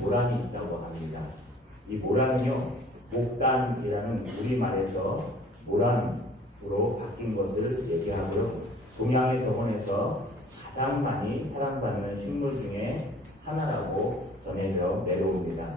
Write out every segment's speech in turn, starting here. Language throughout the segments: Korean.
모란이 있다고 합니다. 이 모란은요, 목단이라는 우리말에서 모란으로 바뀐 것을 얘기하고요. 동양의 정원에서 가장 많이 사랑받는 식물 중에 하나라고 전해져 내려옵니다.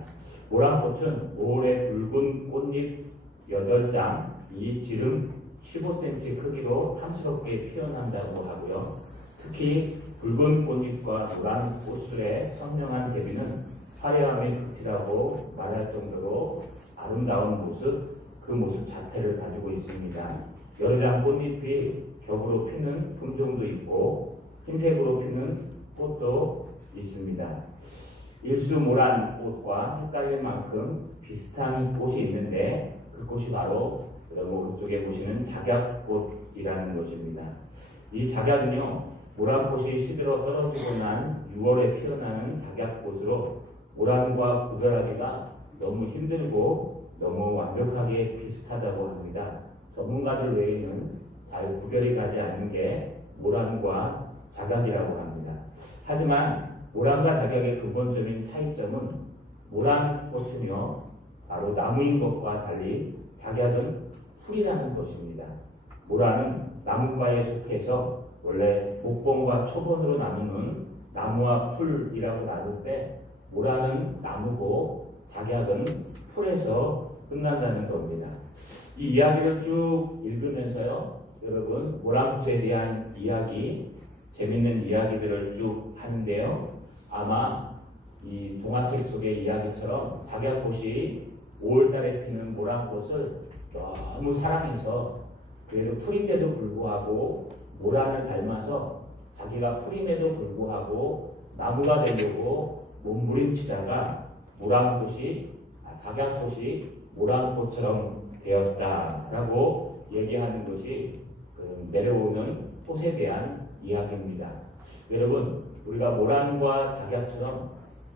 모란꽃은 5월에 붉은 꽃잎 8장, 이 지름 15cm 크기로 탐스럽게 피어난다고 하고요. 특히 붉은 꽃잎과 노란 꽃술의 선명한 대비는 화려함의 극치라고 말할 정도로 아름다운 모습, 그 모습 자체를 가지고 있습니다. 여러 장 꽃잎이 겹으로 피는 품종도 있고 흰색으로 피는 꽃도 있습니다. 일수모란 꽃과 헷갈릴 만큼 비슷한 꽃이 있는데 그 꽃이 바로 여러분 그쪽에 보시는 작약꽃이라는 것입니다. 이 작약은요, 모란꽃이 시들어 떨어지고 난 6월에 피어나는 작약꽃으로 모란과 구별하기가 너무 힘들고 너무 완벽하게 비슷하다고 합니다. 전문가들 외에는 잘 구별이 가지 않는 게 모란과 작약이라고 합니다. 하지만 모란과 작약의 근본적인 차이점은 모란꽃은요, 바로 나무인 것과 달리 작약은 풀이라는 것입니다. 모란은 나무과에 속해서 원래 목본과 초본으로 나누는 나무와 풀이라고 나눌 때 모란은 나무고 작약은 풀에서 끝난다는 겁니다. 이 이야기를 쭉 읽으면서요, 여러분 모란꽃에 대한 이야기, 재밌는 이야기들을 쭉 하는데요, 아마 이 동화책 속의 이야기처럼 작약꽃이 5월달에 피는 모란꽃을 너무 사랑해서 그래도 풀인데도 불구하고 모란을 닮아서 자기가 풀임에도 불구하고 나무가 되려고 몸부림치다가 작약꽃이 모란꽃처럼 되었다라고 얘기하는 것이 내려오는 꽃에 대한 이야기입니다. 여러분, 우리가 모란과 작약처럼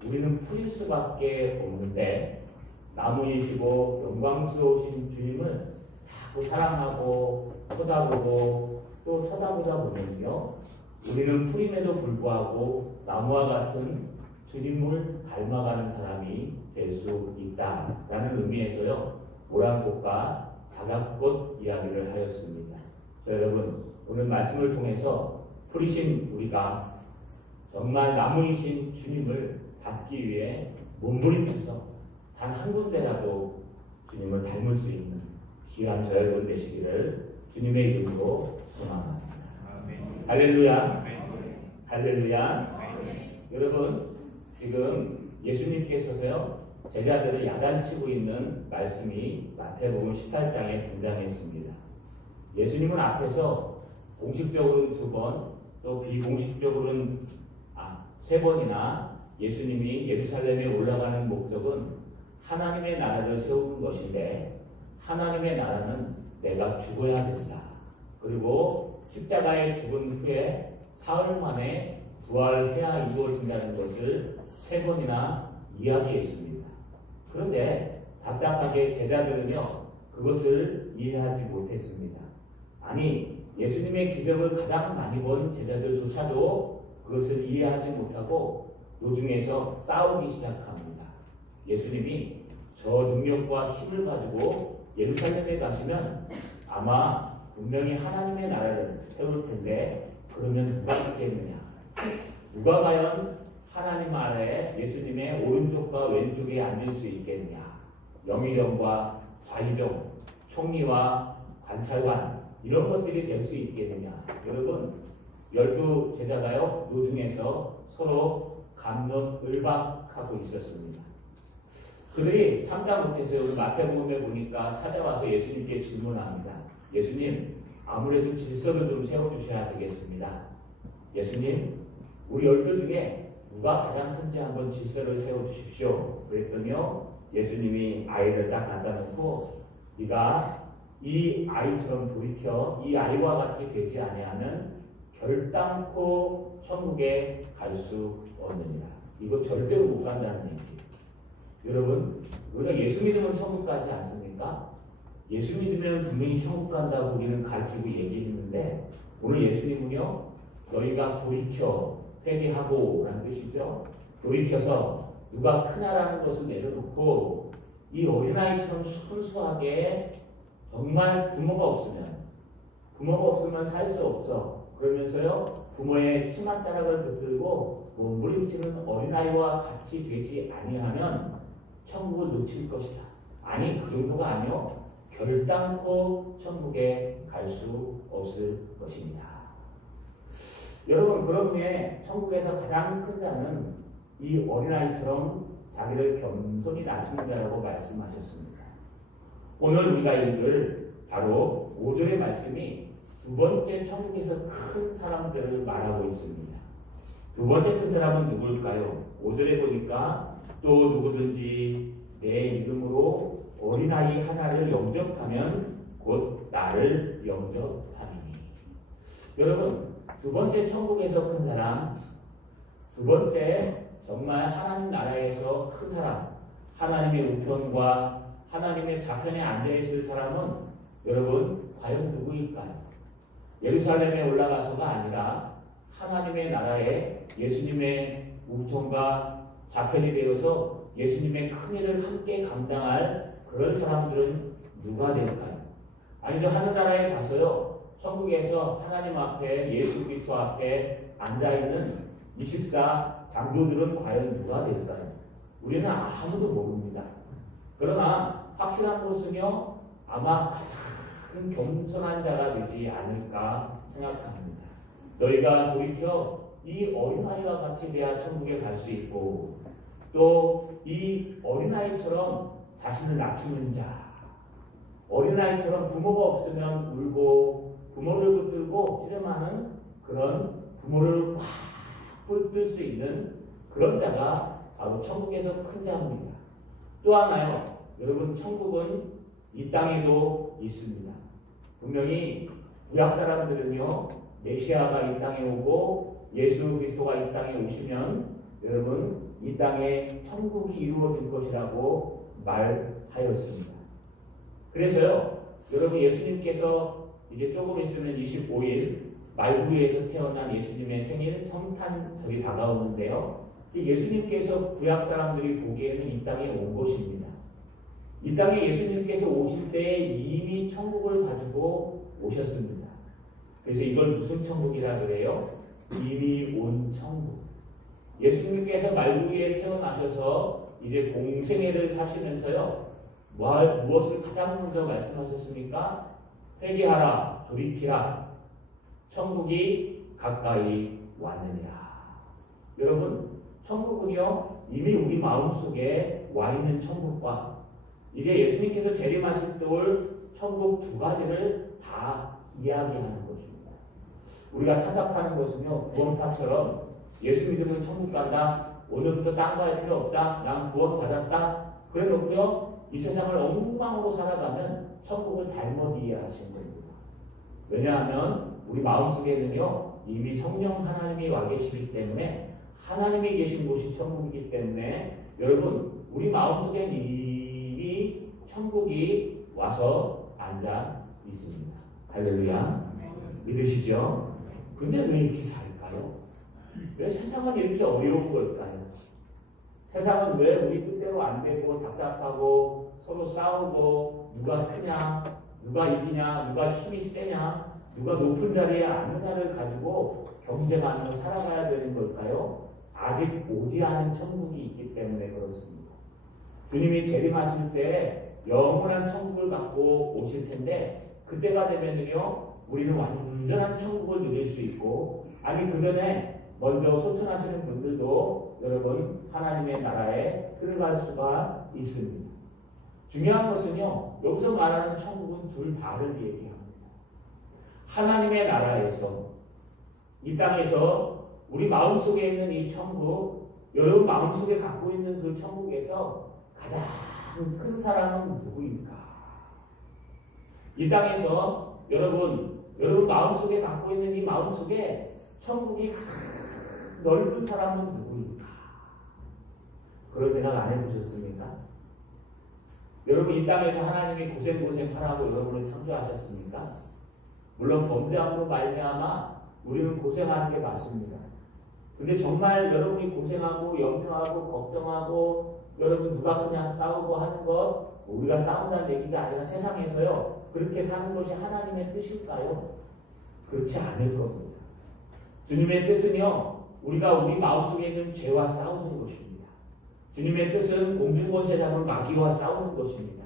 우리는 풀일 수밖에 없는데 나무이시고 영광스러우신 주님을 자꾸 사랑하고 쳐다보고 또 쳐다보다 보면요, 우리는 풀임에도 불구하고 나무와 같은 주님을 닮아가는 사람이 될 수 있다라는 의미에서요, 모란꽃과 작약꽃 이야기를 하였습니다. 여러분, 오늘 말씀을 통해서 풀이신 우리가 정말 나무이신 주님을 닮기 위해 몸부림쳐서 단 한 군데라도 주님을 닮을 수 있는 귀한 저 여러분 되시기를 주님의 이름으로 소망합니다. 할렐루야. 할렐루야. 여러분, 지금 예수님께서요, 제자들을 야단치고 있는 말씀이 마태복음 18장에 등장했습니다. 예수님은 앞에서 공식적으로는 2번, 또 비공식적으로는 3번이나 예수님이 예루살렘에 올라가는 목적은 하나님의 나라를 세우는 것인데, 하나님의 나라는 내가 죽어야 된다. 그리고 십자가에 죽은 후에 사흘 만에 부활해야 이루어진다는 것을 3번이나 이야기했습니다. 그런데 답답하게 제자들은요, 그것을 이해하지 못했습니다. 아니, 예수님의 기적을 가장 많이 본 제자들조차도 그것을 이해하지 못하고 노중에서 싸우기 시작합니다. 예수님이 저 능력과 힘을 가지고 예루살렘에 가시면 아마 분명히 하나님의 나라를 세울 텐데 그러면 누가 있겠느냐? 누가 과연 하나님 아래에 예수님의 오른쪽과 왼쪽에 앉을 수 있겠냐? 영의정과 좌의정, 총리와 관찰관 이런 것들이 될 수 있겠느냐? 여러분, 12제자가요 노중에서 서로 갑론을박하고 있었습니다. 그들이 참다 못해서 오늘 마태복음에 보니까 찾아와서 예수님께 질문합니다. 예수님, 아무래도 질서를 좀 세워주셔야 되겠습니다. 예수님, 우리 12 중에 누가 가장 큰지 한번 질서를 세워주십시오. 그랬더니요, 예수님이 아이를 딱 갖다 놓고 네가 이 아이처럼 돌이켜 이 아이와 같이 되지 아니하면 결단코 천국에 갈 수 없느니라. 이거 절대로 못 간다는 얘기예요. 여러분, 우리가 예수 믿으면 천국 가지 않습니까? 예수 믿으면 분명히 천국 간다고 우리는 가르치고 얘기했는데 오늘 예수님은요, 너희가 돌이켜 회개하고 라는 뜻이죠. 돌이켜서 누가 크냐라는 것을 내려놓고 이 어린아이처럼 순수하게 정말 부모가 없으면 살 수 없어. 그러면서요 부모의 치맛자락을 붙들고 몸부림치는 어린아이와 같이 되지 아니하면 천국을 놓칠 것이다. 아니 그 정도가 아니요. 결단코 천국에 갈 수 없을 것입니다. 여러분 그런 후에 천국에서 가장 큰 자는 이 어린아이처럼 자기를 겸손히 낮추는 자라고 말씀하셨습니다. 오늘 우리가 읽을 바로 5절의 말씀이 두 번째 천국에서 큰 사람들을 말하고 있습니다. 두 번째 큰 사람은 누굴까요? 5절에 보니까 또 누구든지 내 이름으로 어린아이 하나를 영접하면 곧 나를 영접하리니. 여러분 두 번째 천국에서 큰 사람, 두 번째 정말 하나님 나라에서 큰 사람, 하나님의 우편과 하나님의 좌편에 앉아있을 사람은 여러분 과연 누구일까요? 예루살렘에 올라가서가 아니라 하나님의 나라에 예수님의 우편과 좌편이 되어서 예수님의 큰 일을 함께 감당할 그런 사람들은 누가 될까요? 아니죠. 하늘나라에 가서요. 천국에서 하나님 앞에 예수 그리스도 앞에 앉아있는 24 장로들은 과연 누가 될까요? 우리는 아무도 모릅니다. 그러나 확실한 것은요. 아마 가장 겸손한 자가 되지 않을까 생각합니다. 너희가 돌이켜 이 어린아이와 같이 돼야 천국에 갈 수 있고 또 이 어린아이처럼 자신을 낮추는 자, 어린아이처럼 부모가 없으면 울고 부모를 붙들고 씨름하는 그런 부모를 꽉 붙들 수 있는 그런 자가 바로 천국에서 큰 자입니다. 또 하나요. 여러분 천국은 이 땅에도 있습니다. 분명히 구약 사람들은요. 메시아가 이 땅에 오고 예수 그리스도가 이 땅에 오시면 여러분 이 땅에 천국이 이루어질 것이라고 말하였습니다. 그래서요. 여러분 예수님께서 이제 조금 있으면 25일 말구에서 태어난 예수님의 생일 성탄절이 다가오는데요. 예수님께서 구약 사람들이 보기에는 이 땅에 온 것입니다. 이 땅에 예수님께서 오실 때 이미 천국을 가지고 오셨습니다. 그래서 이걸 무슨 천국이라 그래요? 이미 온 천국. 예수님께서 말구에 태어나셔서 이제 공생애를 사시면서요. 무엇을 가장 먼저 말씀하셨습니까? 회개하라, 돌이키라. 천국이 가까이 왔느니라. 여러분, 천국은요, 이미 우리 마음속에 와 있는 천국과 이제 예수님께서 재림하실 때 올 천국 두 가지를 다 이야기하는 것입니다. 우리가 착각하는 것은요, 구원탑처럼 예수 믿으면 천국 간다. 오늘부터 딴 거 할 필요 없다. 난 구원 받았다. 그래 놓고요, 이 세상을 엉망으로 살아가면 천국을 잘못 이해하신 겁니다. 왜냐하면 우리 마음속에는요, 이미 성령 하나님이 와 계시기 때문에 하나님이 계신 곳이 천국이기 때문에 여러분, 우리 마음속에 이미 천국이 와서 앉아 있습니다. 할렐루야. 믿으시죠? 근데 왜 이렇게 살까요? 왜 세상은 이렇게 어려운 걸까요? 세상은 왜 우리 뜻대로 안 되고 답답하고 서로 싸우고 누가 크냐, 누가 이기냐, 누가 힘이 세냐, 누가 높은 자리에 앉느냐를 가지고 경쟁하며 살아가야 되는 걸까요? 아직 오지 않은 천국이 있기 때문에 그렇습니다. 주님이 재림하실 때 영원한 천국을 갖고 오실 텐데 그때가 되면요 우리는 완전한 천국을 누릴 수 있고 아니 그 전에 먼저 소천하시는 분들도 여러분 하나님의 나라에 들어갈 수가 있습니다. 중요한 것은요 여기서 말하는 천국은 둘 다를 얘기합니다. 하나님의 나라에서 이 땅에서 우리 마음속에 있는 이 천국 여러분 마음속에 갖고 있는 그 천국에서 가장 큰 사람은 누구입니까? 이 땅에서 여러분 마음속에 갖고 있는 이 마음속에 천국이 가장 넓은 사람은 누구입니까? 그런 생각 안 해보셨습니까? 여러분 이 땅에서 하나님이 고생하라고 여러분을 창조하셨습니까? 물론 범죄함으로 말미암아 우리는 고생하는 게 맞습니다. 근데 정말 여러분이 고생하고 염려하고 걱정하고 여러분 누가 그냥 싸우고 하는 것 우리가 싸운다는 얘기가 아니라 세상에서요 그렇게 사는 것이 하나님의 뜻일까요? 그렇지 않을 겁니다. 주님의 뜻은요 우리가 우리 마음속에 있는 죄와 싸우는 것입니다. 주님의 뜻은 공중권세 잡은 마귀와 싸우는 것입니다.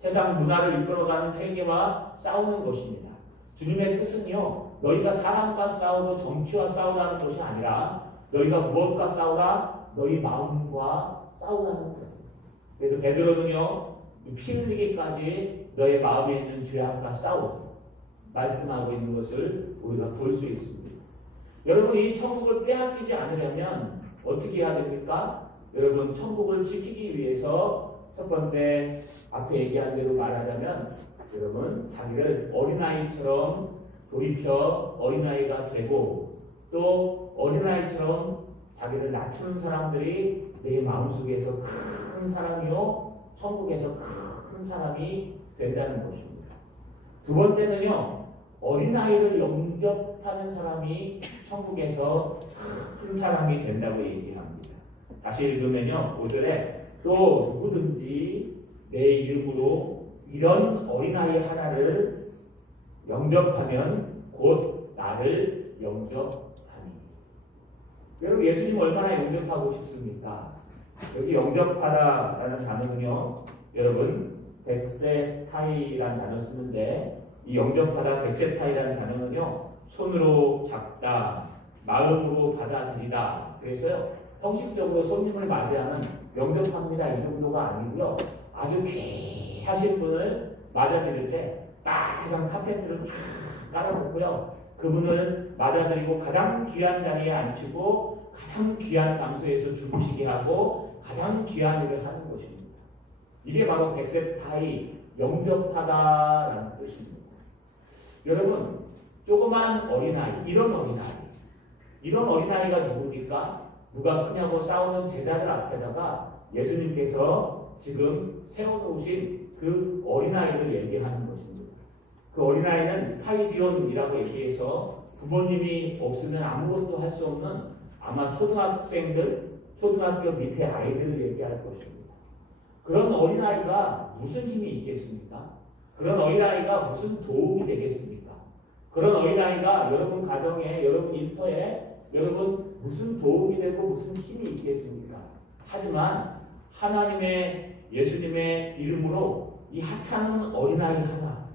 세상 문화를 이끌어가는 세계와 싸우는 것입니다. 주님의 뜻은요 너희가 사람과 싸우고 정치와 싸우라는 것이 아니라 너희가 무엇과 싸우라? 너희 마음과 싸우라는 거예요. 그래서 베드로는요 피 흘리기까지 너의 마음에 있는 죄악과 싸워 말씀하고 있는 것을 우리가 볼 수 있습니다. 여러분 이 천국을 빼앗기지 않으려면 어떻게 해야 됩니까? 여러분 천국을 지키기 위해서 첫 번째 앞에 얘기한 대로 말하자면 여러분 자기를 어린아이처럼 돌이켜 어린아이가 되고 또 어린아이처럼 자기를 낮추는 사람들이 내 마음속에서 큰 사람이요 천국에서 큰 사람이 된다는 것입니다. 두 번째는요 어린아이를 영접하는 사람이 천국에서 큰 사람이 된다고 얘기합니다. 다시 읽으면요 5절에 또 누구든지 내 이름으로 이런 어린아이 하나를 영접하면 곧 나를 영접하니. 여러분 예수님 얼마나 영접하고 싶습니까? 여기 영접하다라는 단어는요 여러분 덱세타이라는 단어 쓰는데 이 영접하다 덱세타이라는 단어는요 손으로 잡다 마음으로 받아들이다. 그래서요 형식적으로 손님을 맞이하는 영접합니다 이 정도가 아니고요 아주 귀하신 분을 맞아들일 때 빨간 카페트를 깔아놓고요 그분을 맞아들이고 가장 귀한 자리에 앉히고 가장 귀한 장소에서 주무시게 하고 가장 귀한 일을 하는 것입니다. 이게 바로 덱세타이 영접하다라는 뜻입니다. 여러분 조그만 어린아이 이런 어린아이가 누굽니까? 누가 크냐고 싸우는 제자들 앞에다가 예수님께서 지금 세워놓으신 그 어린아이를 얘기하는 것입니다. 그 어린아이는 파이디온이라고 얘기해서 부모님이 없으면 아무것도 할 수 없는 아마 초등학교 밑에 아이들을 얘기할 것입니다. 그런 어린아이가 무슨 힘이 있겠습니까? 그런 어린아이가 무슨 도움이 되겠습니까? 그런 어린아이가 여러분 가정에 여러분 일터에 여러분 무슨 도움이 되고 무슨 힘이 있겠습니까? 하지만 하나님의 예수님의 이름으로 이 하찮은 어린아이 하나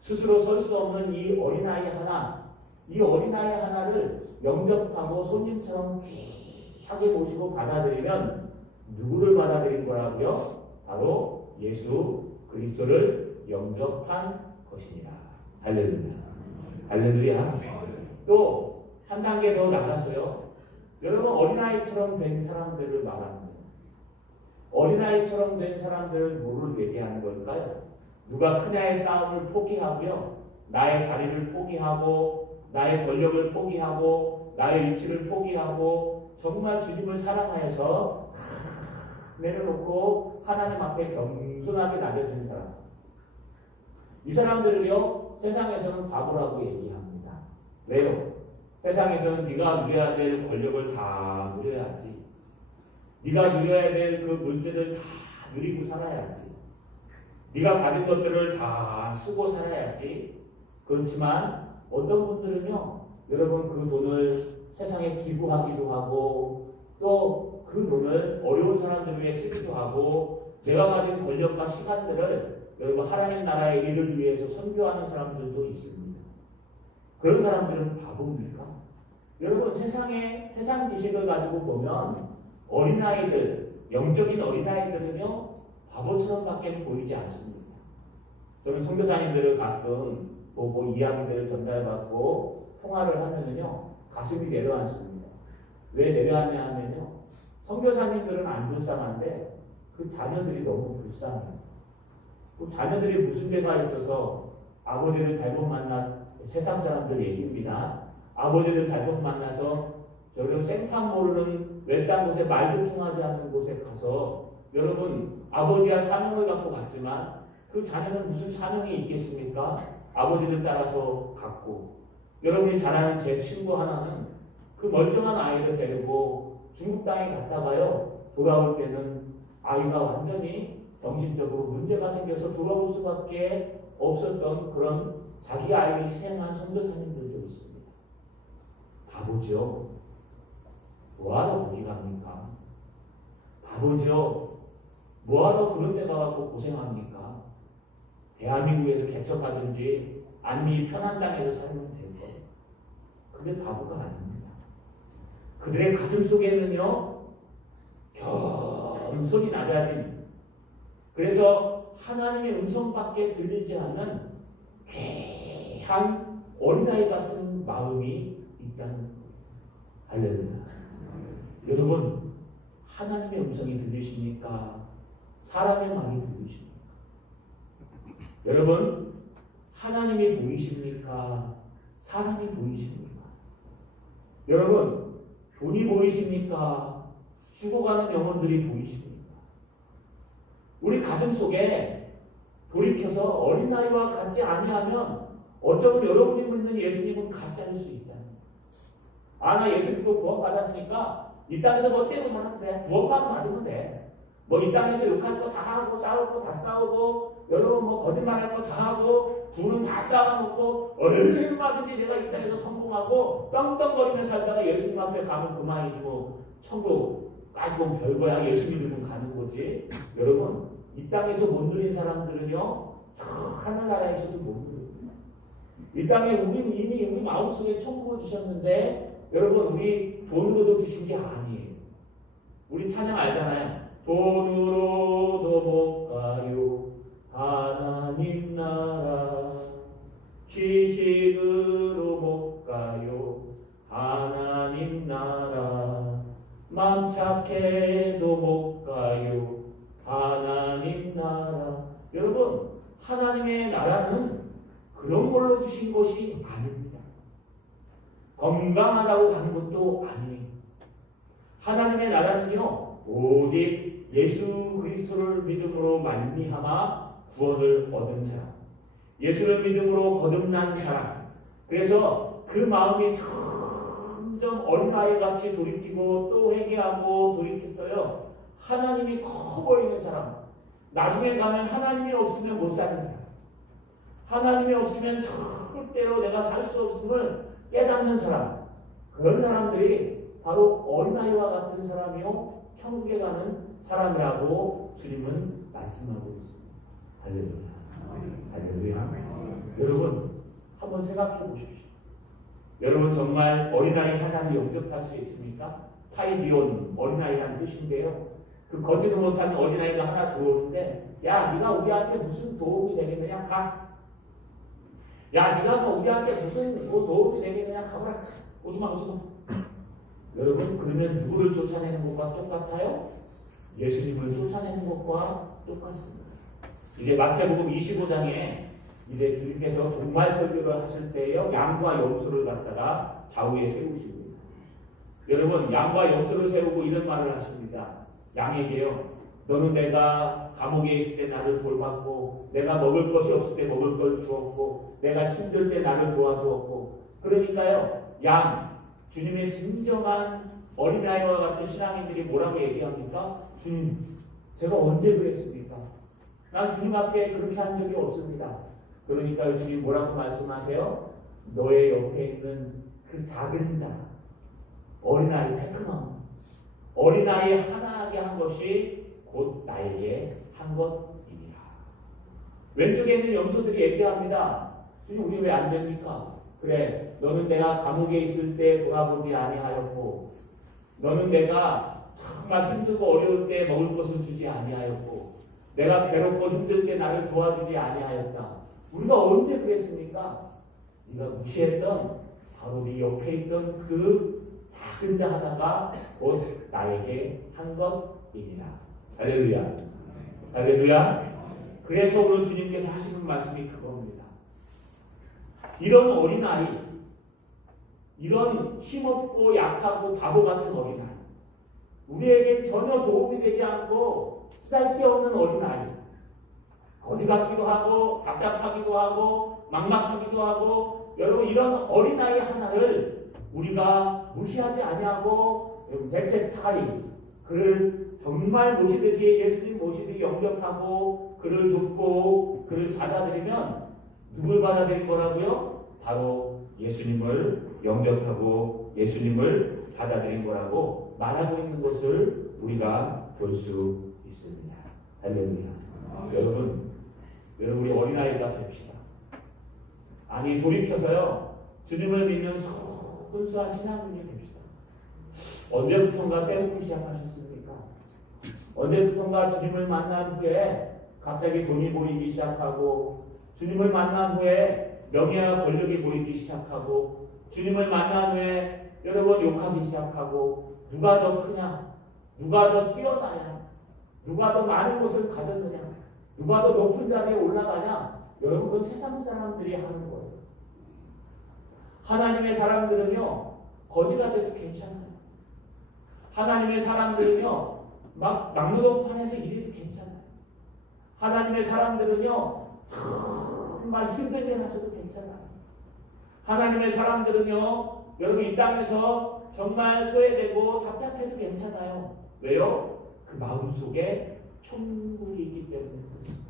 스스로 설 수 없는 이 어린아이 하나를 영접하고 손님처럼 귀하게 모시고 받아들이면 누구를 받아들인 거라고요? 바로 예수 그리스도를 영접한 것이니라. 할렐루야. 할렐루야. 또 한 단계 더 나갔어요. 여러분 어린아이처럼 된 사람들을 말합니다. 어린아이처럼 된 사람들을 뭐를 얘기하는 걸까요? 누가 크냐의 싸움을 포기하고요. 나의 자리를 포기하고 나의 권력을 포기하고 나의 위치를 포기하고 정말 주님을 사랑하여서 내려놓고 하나님 앞에 겸손하게 낮아진 사람. 이 사람들을요 세상에서는 바보라고 얘기합니다. 왜요? 세상에서는 네가 누려야 될 권력을 다 누려야지. 네가 누려야 될 그 물질을 다 누리고 살아야지. 네가 가진 것들을 다 쓰고 살아야지. 그렇지만 어떤 분들은요 여러분 그 돈을 세상에 기부하기도 하고 또 그 돈을 어려운 사람들 위해 쓰기도 하고 내가 가진 권력과 시간들을 여러분 하나님 나라의 일을 위해서 선교하는 사람들도 있습니다. 그런 사람들은 바보입니까? 여러분 세상 지식을 가지고 보면 어린아이들, 영적인 어린아이들은요 바보처럼밖에 보이지 않습니다. 저는 선교사님들을 가끔 보고 이야기들을 전달받고 통화를 하면은요 가슴이 내려앉습니다. 왜 내려앉냐 하면요 선교사님들은 안 불쌍한데 그 자녀들이 너무 불쌍해요. 그 자녀들이 무슨 죄가 있어서 아버지를 잘못 만난 세상 사람들 얘기입니다. 아버지를 잘못 만나서 여러분 생판 모르는 외딴 곳에 말도 통하지 않는 곳에 가서 여러분 아버지와 사명을 갖고 갔지만 그 자녀는 무슨 사명이 있겠습니까? 아버지를 따라서 갔고 여러분이 잘 아는 제 친구 하나는 그 멀쩡한 아이를 데리고 중국 땅에 갔다가요. 돌아올 때는 아이가 완전히 정신적으로 문제가 생겨서 돌아올 수밖에 없었던 그런 자기 아이를 희생한 선교사님들도 있습니다. 바보죠. 뭐하러 거기 갑니까? 바보죠. 뭐하러 그런 데 가서 고생합니까? 대한민국에서 개척하든지 안미 편한 땅에서 살면 될 거예요. 그게 바보가 아닙니다. 그들의 가슴 속에는요, 겸손이 낮아진, 그래서 하나님의 음성밖에 들리지 않는 귀한 어린아이 같은 마음이 있다는 거예요. 할렐루야. 여러분, 하나님의 음성이 들리십니까? 사람의 말이 들리십니까? 여러분, 하나님이 보이십니까? 사람이 보이십니까? 여러분, 돈이 보이십니까? 죽어가는 영혼들이 보이십니까? 우리 가슴 속에 돌이켜서 어린아이와 같지 아니하면 어쩌면 여러분이 묻는 예수님은 가짜일 수 있다. 아, 나 예수 믿고 구원 받았으니까 이 땅에서 뭐 떼고 사는 돼. 구원만 받으면 돼. 뭐 이 땅에서 욕할 거 다 하고 싸우고 다 싸우고 여러분 뭐 거짓말할 거 다 하고 둘은 다 쌓아놓고 얼마든지 내가 이 땅에서 성공하고 떵떵거리며 살다가 예수님 앞에 가면 그만이지 뭐 천국 가지고 별거야. 예수 믿으면 가는 거지. 여러분 이 땅에서 못 누린 사람들은요 저 하늘나라에서도 못 누립니다. 이 땅에 우리는 이미 우리 마음속에 천국을 주셨는데 여러분 우리 돈으로도 주신 게 아니에요. 우리 찬양 알잖아요. 돈으로도 못 가요 하나님 나라, 지식으로 못 가요 하나님 나라, 맘 착해도 못 가요 하나님 나라. 여러분 하나님의 나라는 그런 걸로 주신 것이 아닙니다. 건강하다고 가는 것도 아니에요. 하나님의 나라는요 오직 예수 그리스도를 믿음으로 말미암아 구원을 얻은 사람, 예수를 믿음으로 거듭난 사람, 그래서 그 마음이 점점 어린아이같이 돌이키고 또 회개하고 돌이켰어요. 하나님이 커버리는 사람, 나중에 가면 하나님이 없으면 못 사는 사람, 하나님이 없으면 절대로 내가 살 수 없음을 깨닫는 사람, 그런 사람들이 바로 어린아이와 같은 사람이요 천국에 가는 사람이라고 주님은 말씀하고 있습니다. 할렐루야. 할렐루야. 여러분 한번 생각해 보십시오. 여러분 정말 어린아이 하나를 영접할 수 있습니까? 타이디온 어린아이라는 뜻인데요. 그 걷지도 못하는 어린아이가 하나 들어오는데 야 네가 우리한테 무슨 도움이 되겠느냐 가. 야 네가 뭐 우리한테 무슨 뭐 도움이 되겠느냐 가보라. 오지마 오지마. 여러분 그러면 누구를 쫓아내는 것과 똑같아요? 예수님을 쫓아내는 것과 똑같습니다. 이제 마태복음 25장에 이제 주님께서 종말 설교를 하실 때에요 양과 염소를 갖다가 좌우에 세우십니다. 여러분 양과 염소를 세우고 이런 말을 하십니다. 양에게요 너는 내가 감옥에 있을 때 나를 돌봤고 내가 먹을 것이 없을 때 먹을 걸 주었고 내가 힘들 때 나를 도와주었고 그러니까요 양 주님의 진정한 어린아이와 같은 신앙인들이 뭐라고 얘기합니까? 주님 제가 언제 그랬습니까? 난 주님 앞에 그렇게 한 적이 없습니다. 그러니까 주님 뭐라고 말씀하세요? 너의 옆에 있는 그 작은 자 어린아이 테크넘 어린아이 하나하게 한 것이 곧 나에게 한 것이니라. 왼쪽에 있는 염소들이 얘기합니다. 주님 우리 왜 안 됩니까? 그래 너는 내가 감옥에 있을 때 돌아보지 아니하였고 너는 내가 정말 힘들고 어려울 때 먹을 것을 주지 아니하였고 내가 괴롭고 힘들 때 나를 도와주지 아니하였다. 우리가 언제 그랬습니까? 네가 무시했던 바로 네 옆에 있던 그 작은 자 하나가 곧 나에게 한 것이니라. 할렐루야. 할렐루야. 그래서 오늘 주님께서 하시는 말씀이 그겁니다. 이런 어린아이, 이런 힘없고 약하고 바보 같은 어린아이, 우리에게 전혀 도움이 되지 않고 쓸데없는 어린아이, 거지 같기도 하고 답답하기도 하고 막막하기도 하고 여러분 이런 어린아이 하나를 우리가 무시하지 아니하고 백색타이 그를 정말 모시듯이 예수님 모시듯이 영접하고 그를 돕고 그를 받아들이면 누굴 받아들인 거라고요? 바로 예수님을 영접하고 예수님을 받아들인 거라고 말하고 있는 것을 우리가 볼 수 있습니다. 할렐루야. 여러분 우리 어린아이가 됩시다. 아니 돌이켜서요. 주님을 믿는 순수한 신앙인이 됩시다. 언제부턴가 빼먹기 시작하셨습니까? 언제부턴가 주님을 만난 후에 갑자기 돈이 보이기 시작하고 주님을 만난 후에 명예와 권력이 보이기 시작하고 주님을 만난 후에 여러분 욕하기 시작하고 누가 더 크냐? 누가 더 뛰어나냐? 누가 더 많은 것을 가졌느냐? 누가 더 높은 자리에 올라가냐? 여러분 그건 세상 사람들이 하는 거예요. 하나님의 사람들은요 거지가 돼도 괜찮아요. 하나님의 사람들은요 막노동판에서 일해도 괜찮아요. 하나님의 사람들은요 정말 힘든 일 하셔도 괜찮아요. 하나님의 사람들은요 여러분 이 땅에서 정말 소외되고 답답해도 괜찮아요. 왜요? 그 마음속에 천국이 있기 때문에 그렇습니다.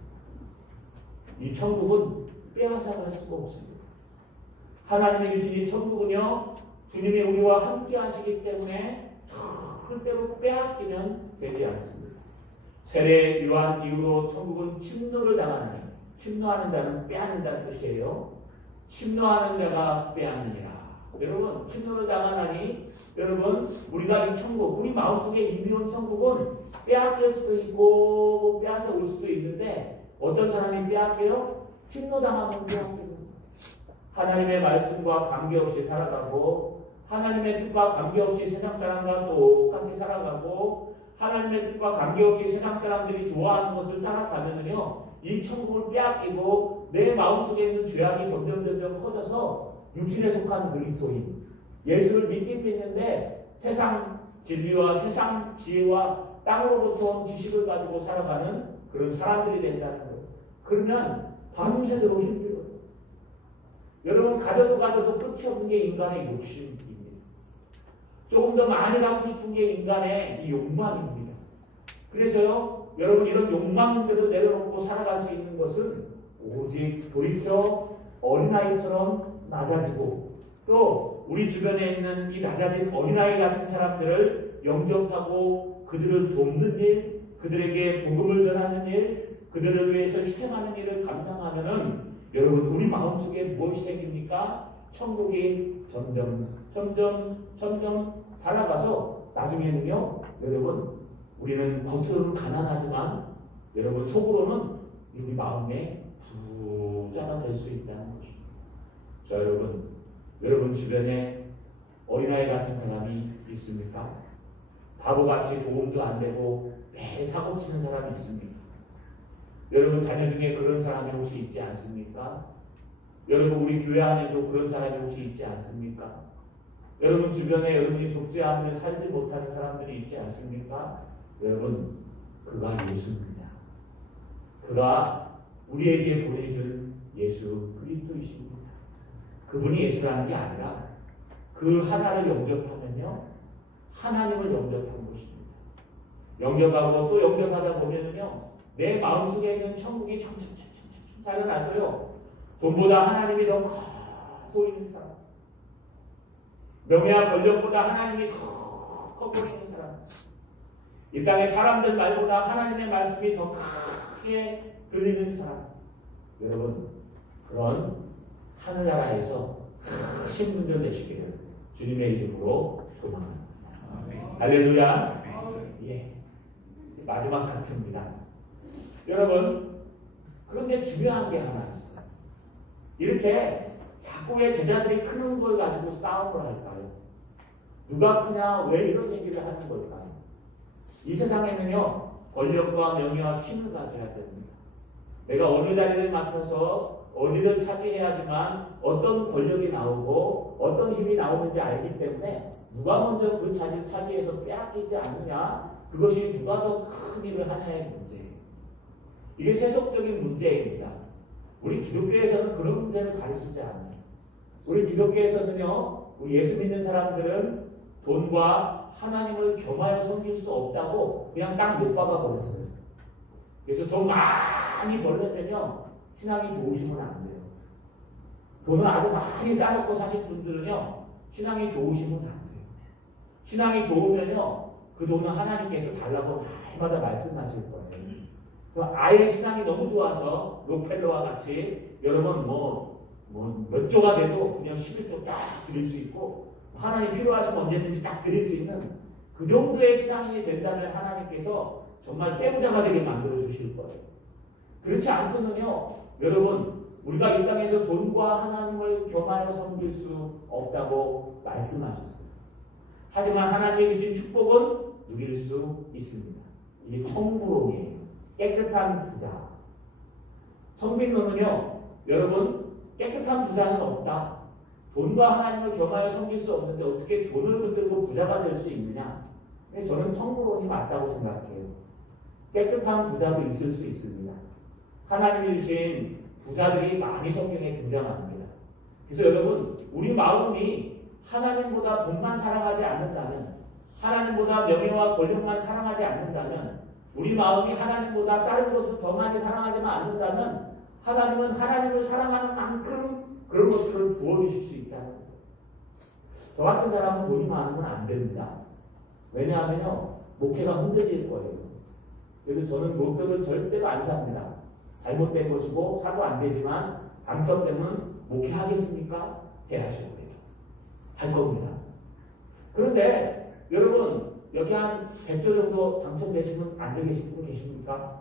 이 천국은 빼앗아갈 수가 없습니다. 하나님이 주신 이 천국은요 주님이 우리와 함께 하시기 때문에 절대로 빼앗기면 되지 않습니다. 세례 유한 이후로 천국은 침노를 당하느니 침노하는 자는 빼앗는다는 뜻이에요. 침노하는 자가 빼앗느니라. 여러분 침노를 당하나니 여러분 우리가 이 천국 우리 마음속에 이미 온 천국은 빼앗길 수도 있고 빼앗아 올 수도 있는데 어떤 사람이 빼앗겨요? 침노당하면 빼앗기는 하나님의 말씀과 관계없이 살아가고 하나님의 뜻과 관계없이 세상 사람과 똑같이 살아가고 하나님의 뜻과 관계없이 세상 사람들이 좋아하는 것을 따라가면은요 이 천국을 빼앗기고 내 마음속에 있는 죄악이 점점 커져서 육신에 속한 그리스도인 예수를 믿긴 믿는데 세상 진리와 세상 지혜와 땅으로부터 온 지식을 가지고 살아가는 그런 사람들이 된다는 거예요. 그러면 밤새도록 힘들어요. 여러분 가져도 끝이 없는 게 인간의 욕심입니다. 조금 더 많이 갖고 싶은 게 인간의 이 욕망입니다. 그래서요 여러분 이런 욕망대로 내려놓고 살아갈 수 있는 것은 오직 돌이켜 어린아이처럼 낮아지고 또 우리 주변에 있는 이 낮아진 어린아이 같은 사람들을 영접하고 그들을 돕는 일, 그들에게 복음을 전하는 일, 그들을 위해서 희생하는 일을 감당하면은 여러분 우리 마음속에 무엇이 생깁니까? 천국이 점점 살아가서 나중에는요 여러분 우리는 겉으로는 가난하지만 여러분 속으로는 우리 마음에 부자가 될 수 있다는 것입니다. 자 여러분 주변에 어린아이 같은 사람이 있습니까? 바보같이 도움도 안 되고 매일 사고치는 사람이 있습니까? 여러분 자녀 중에 그런 사람이 혹시 있지 않습니까? 여러분 우리 교회 안에도 그런 사람이 혹시 있지 않습니까? 여러분 주변에 여러분이 독재하며 살지 못하는 사람들이 있지 않습니까? 여러분 그가 예수입니다. 그가 우리에게 보내준 예수 그리스도이십니다. 그분이 예수라는 게 아니라 그 하나를 영접하면요 하나님을 영접한 것입니다. 영접하고 또 영접하다 보면은요 내 마음속에 있는 천국이 점점 자라나서요 돈보다 하나님이 더 커 보이는 사람, 명예와 권력보다 하나님이 더 커 보이는 사람, 이 땅의 사람들 말보다 하나님의 말씀이 더 크게 들리는 사람, 여러분 그런 하늘나라에서 크신 분들 되시기를 주님의 이름으로 소망합니다. 할렐루야. 예, 마지막 카트입니다. 여러분 그런데 중요한 게 하나 있어요. 이렇게 자꾸 왜 제자들이 크는 걸 가지고 싸움을 할까요? 누가 크냐 왜 이런 얘기를 하는 걸까요? 이 세상에는요 권력과 명예와 힘을 가져야 됩니다. 내가 어느 자리를 맡아서 어디를 차지해야지만 어떤 권력이 나오고 어떤 힘이 나오는지 알기 때문에 누가 먼저 그 자리를 차지해서 빼앗기지 않느냐, 그것이 누가 더 큰 일을 하냐의 문제예요. 이게 세속적인 문제입니다. 우리 기독교에서는 그런 문제를 가르치지 않아요. 우리 기독교에서는요 우리 예수 믿는 사람들은 돈과 하나님을 겸하여 섬길 수 없다고 그냥 딱 못 박아 버렸어요. 그래서 돈 많이 벌려면요 신앙이 좋으시면 안 돼요. 돈을 아주 많이 쌓아놓고 사실 분들은요 신앙이 좋으시면 안 돼요. 신앙이 좋으면요 그 돈은 하나님께서 달라고 날마다 말씀하실 거예요. 아예 신앙이 너무 좋아서 록펠러와 같이 여러분 몇 조가 돼도 그냥 11조 딱 드릴 수 있고 하나님 필요하시면 언제든지 딱 드릴 수 있는 그 정도의 신앙이 된다면 하나님께서 정말 떼부자가 되게 만들어 주실 거예요. 그렇지 않고는요 여러분 우리가 이 땅에서 돈과 하나님을 겸하여 섬길 수 없다고 말씀하셨어요. 하지만 하나님이 주신 축복은 누릴 수 있습니다. 이게 청부롱이에요. 깨끗한 부자. 성빈론은요 여러분 깨끗한 부자는 없다. 돈과 하나님을 겸하여 섬길 수 없는데 어떻게 돈을 붙들고 부자가 될 수 있느냐? 저는 청부론이 맞다고 생각해요. 깨끗한 부자도 있을 수 있습니다. 하나님이 주신 부자들이 많이 성경에 등장합니다. 그래서 여러분 우리 마음이 하나님보다 돈만 사랑하지 않는다면 하나님보다 명예와 권력만 사랑하지 않는다면 우리 마음이 하나님보다 다른 것을 더 많이 사랑하지만 않는다면 하나님은 하나님을 사랑하는 만큼 그런 것들을 부어주실 수 있다는 거예요. 저 같은 사람은 돈이 많으면 안 됩니다. 왜냐하면요 목회가 흔들릴 거예요. 그래서 저는 로또를 절대로 안 삽니다. 잘못된 것이고 사도 안 되지만 당첨되면 목회하겠습니까? 해야죠. 할 겁니다. 그런데 여러분 여기 한 100조 정도 당첨되시면 안 되신 분 계십니까?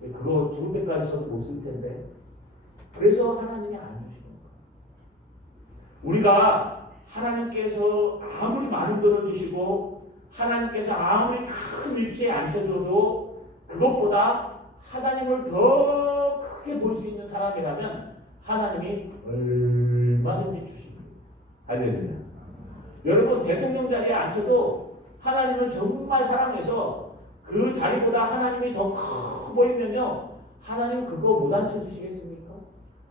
그거 죽을 때까지 저도 못 쓸 텐데 그래서 하나님이 안 주시는 거예요. 우리가 하나님께서 아무리 많은 돈을 주시고 하나님께서 아무리 큰 위치에 앉혀줘도 그것보다 하나님을 더 크게 볼 수 있는 사람이라면 하나님이 얼마든지 주십니다. 할렐루야. 여러분 대통령 자리에 앉혀도 하나님을 정말 사랑해서 그 자리보다 하나님이 더 커 보이면요 하나님 그거 못 앉혀주시겠습니까?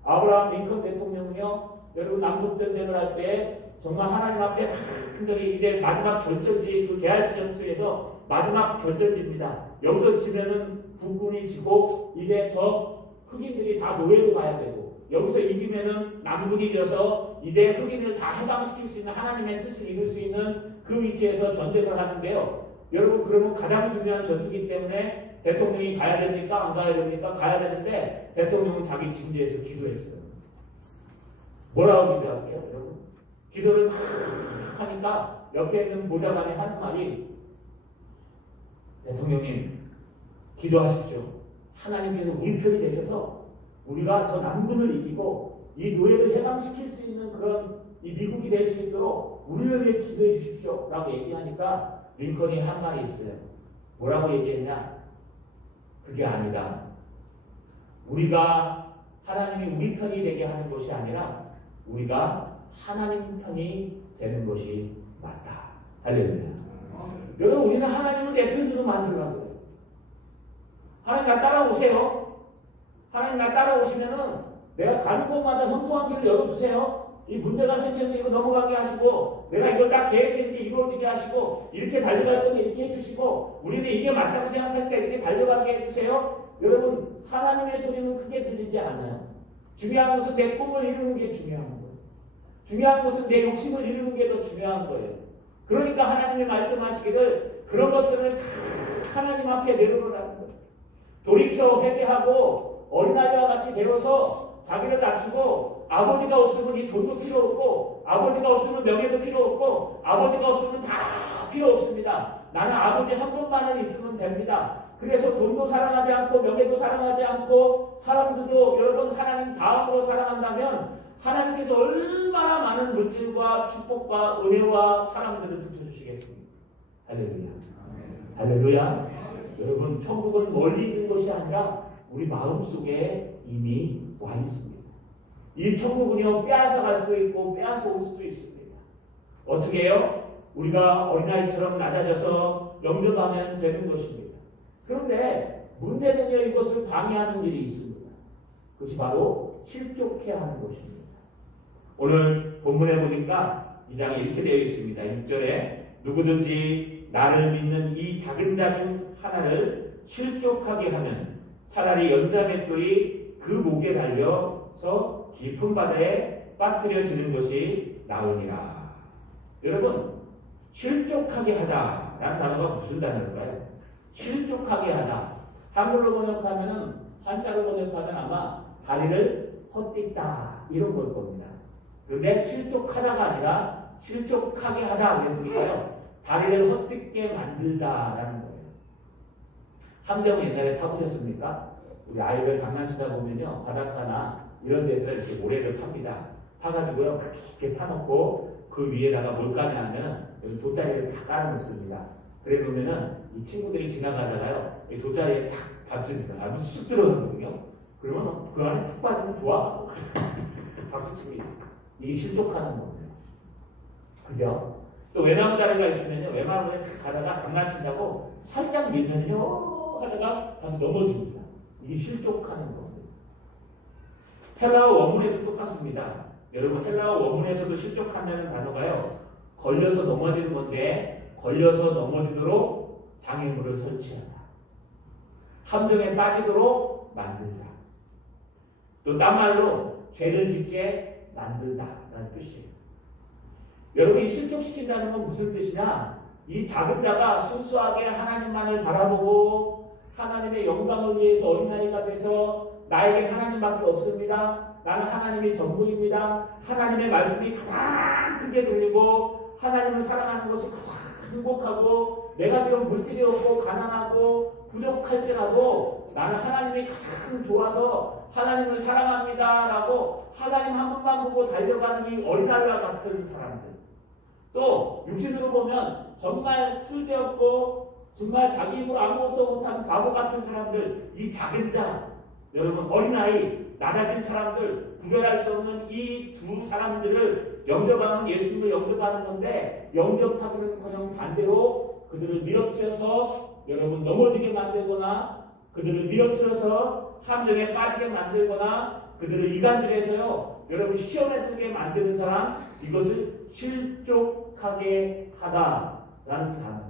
아브라함 링컨 대통령은요 여러분 남북전쟁을 할 때 정말 하나님 앞에 흔들이 이제 마지막 결전지 그 개할지 전투에서 마지막 결전지입니다. 여기서 지면은 북군이 지고 이제 저 흑인들이 다 노예로 가야 되고 여기서 이기면은 남군이 져서 이제 흑인을 다 해방시킬 수 있는 하나님의 뜻을 이룰 수 있는 그 위치에서 전쟁을 하는데요. 여러분 그러면 가장 중요한 전투기 때문에 대통령이 가야 됩니까? 안 가야 됩니까? 가야 되는데 대통령은 자기 침대에서 기도했어요. 뭐라고 기도할게요? 여러분? 기도를 하니까 옆에 있는 보좌관이 하는 말이 대통령님 기도하십시오. 하나님께서 우리 편이 되셔서 우리가 저 남군을 이기고 이 노예를 해방시킬 수 있는 그런 이 미국이 될 수 있도록 우리를 위해 기도해 주십시오. 라고 얘기하니까 링컨이 한 말이 있어요. 뭐라고 얘기했냐? 그게 아니다. 우리가 하나님이 우리 편이 되게 하는 것이 아니라 우리가 하나님 편이 되는 것이 맞다. 할렐루야. 여러분 우리는 하나님을 내 편으로 만들라고요. 하나님 나 따라오세요. 하나님 나 따라오시면은 내가 가는 곳마다 형통한 길을 열어주세요. 이 문제가 생겼는데 이거 넘어가게 하시고 내가 이걸 딱 계획했는데 이루어지게 하시고 이렇게 달려갈 건데 이렇게 해주시고 우리는 이게 맞다고 생각하니까 이렇게 달려가게 해주세요. 여러분 하나님의 소리는 크게 들리지 않아요. 중요한 것은 내 꿈을 이루는 게 중요한 거예요. 중요한 것은 내 욕심을 이루는 게 더 중요한 거예요. 그러니까 하나님이 말씀하시기를 그런 것들을 다 하나님 앞에 내려놓으라는 거예요. 돌이켜 회개하고 어린아이와 같이 되어서 자기를 낮추고 아버지가 없으면 이 돈도 필요 없고 아버지가 없으면 명예도 필요 없고 아버지가 없으면 다 필요 없습니다. 나는 아버지 한 분만은 있으면 됩니다. 그래서 돈도 사랑하지 않고 명예도 사랑하지 않고 사람들도 여러분 하나님 다음으로 사랑한다면 하나님께서 얼마나 많은 물질과 축복과 은혜와 사랑들을 붙여주시겠습니까? 할렐루야. 할렐루야. 여러분 천국은 멀리 있는 것이 아니라 우리 마음속에 이미 와 있습니다. 이 천국은요 빼앗아 갈 수도 있고 빼앗아 올 수도 있습니다. 어떻게 해요? 우리가 어린아이처럼 낮아져서 영접하면 되는 것입니다. 그런데 문제는요 이것을 방해하는 일이 있습니다. 그것이 바로 실족해 하는 것입니다. 오늘 본문에 보니까 2장에 이렇게 되어 있습니다. 6절에 누구든지 나를 믿는 이 작은 자 중 하나를 실족하게 하면 차라리 연자맷돌이 그 목에 달려서 깊은 바다에 빠뜨려지는 것이 나으니라. 여러분, 실족하게 하다라는 단어가 무슨 단어일까요? 실족하게 하다. 한글로 번역하면은, 한자로 번역하면 아마 다리를 헛디다 이런 걸 겁니다. 그런데 실족하다가 아니라 실족하게 하다 그랬으니까요. 다리를 헛디게 만들다라는 거예요. 함정은 옛날에 타보셨습니까? 우리 아이들 장난치다 보면요, 바닷가나 이런 데서 이렇게 모래를 팝니다. 파가지고요, 이렇게 파놓고 그 위에다가 뭘 까냐면 여기 돗자리를 다 깔아놓습니다. 그래 놓으면은 이 친구들이 지나가다가요, 이 돗자리에 탁 밟습니다. 밟으면 쑥 들어가거든요. 그러면 그 안에 툭 빠지면 좋아. 박수 칩니다. 이게 실족하는 거예요. 그죠? 또 외나무다리가 있으면요, 외나무에 가다가 장난친다고 살짝 밀면요, 하다가 다시 넘어집니다. 이게 실족하는 거예요. 헬라어 원문에도 똑같습니다. 여러분, 헬라어 원문에서도 실족한다는 단어가요, 걸려서 넘어지는 건데, 걸려서 넘어지도록 장애물을 설치하다. 함정에 빠지도록 만들다. 또 딴 말로 죄를 짓게 만들다라는 뜻이에요. 여러분, 이 실족시킨다는 건 무슨 뜻이냐? 이 작은 자가 순수하게 하나님만을 바라보고 하나님의 영광을 위해서 어린아이가 돼서 나에게 하나님밖에 없습니다. 나는 하나님의 전부입니다. 하나님의 말씀이 가장 크게 들리고 하나님을 사랑하는 것이 가장 행복하고 내가 비록 물질이 없고 가난하고 부족할지라도 나는 하나님이 가장 좋아서 하나님을 사랑합니다라고 하나님 한 분만 보고 달려가는 이 어린아이와 같은 사람들, 또 육신으로 보면 정말 쓸데없고 정말 자기 힘으로 아무것도 못하는 바보 같은 사람들, 이 작은 자, 여러분 어린아이, 낮아진 사람들, 구별할 수 없는 이 두 사람들을 영접하는, 예수님을 영접하는 건데, 영접하기는커녕 반대로 그들을 밀어뜨려서 여러분 넘어지게 만들거나 그들을 밀어뜨려서 함정에 빠지게 만들거나 그들을 이간질해서요, 여러분 시험에 들게 만드는 사람, 이것을 실족하게 하다라는 단어.